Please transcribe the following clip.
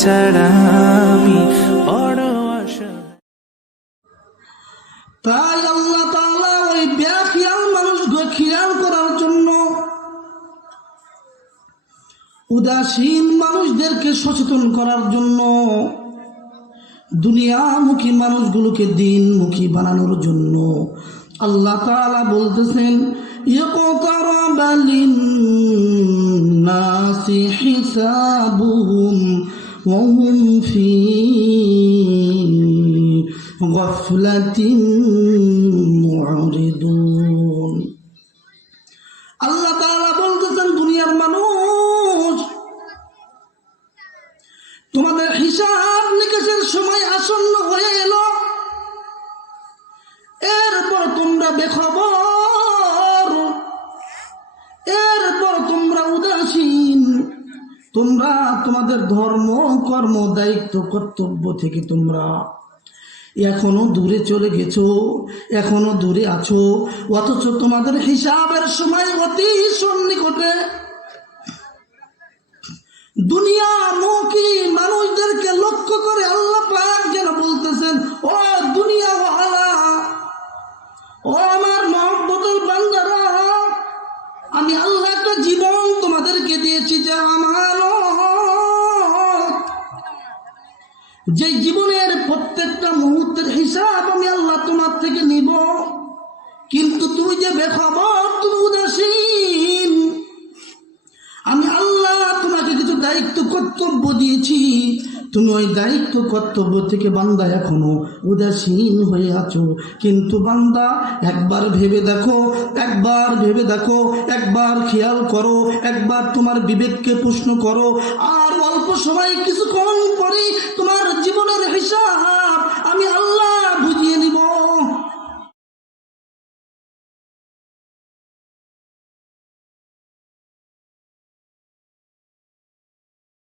ছাড়া আমি বড় আশা। তাই আল্লাহ তাআলা ওই বেখিয়াল মানুষকে খিয়াল করার জন্য, উদাসীন মানুষদেরকে সচেতন করার জন্য, দুনিয়ামুখী মানুষগুলোকে দিনমুখী বানানোর জন্য আল্লাহ তাআলা বলতেছেন, ইকতারাবা লিন-নাসি হিসাবুহুম ওয়া হুম ফি গাফলাতিন মুরিদুন। আল্লাহ তাআলা বলতেছেন, দুনিয়ার মানুষ, তোমাদের হিসাব নিকাশের সময় আসন্ন হয়ে এলো, এরপর তোমরা বেখবর, এরপর তোমরা উদাসীন, তোমরা তোমাদের ধর্ম কর্ম দায়িত্ব কর্তব্য থেকে তোমরা এখনো দূরে চলে গেছো, এখনো দূরে আছো, অথচ তোমাদের হিসাবের সময় অতি সন্নিকটে। দুনিয়ামুখী মানুষদেরকে লক্ষ্য করে আল্লাহ পাক যেন বলতেছেন, ও দুনিয়া ওয়ালা, ও আমার মহব্বতের বান্দারা, আমি আল্লাহ একটা জীবন তোমাদেরকে দিয়েছি যে আমানত, যে জীবনের প্রত্যেকটা মুহূর্তের হিসাব আমি আল্লাহ তোমার থেকে নিব। কিন্তু তুমি যে বেখবর, তুমি উদাসীন, আমি আল্লাহ তোমাকে কিছু দায়িত্ব কর্তব্য দিয়েছি, তুমি ওই দায়িত্ব কর্তব্য থেকে বান্দা এখনো উদাসীন হয়ে আছো। কিন্তু বান্দা একবার ভেবে দেখো, একবার ভেবে দেখো, একবার খেয়াল করো, একবার তোমার বিবেককে প্রশ্ন করো, আর অল্প সময় কিছুক্ষণ পরে তোমার জীবনের হিসাব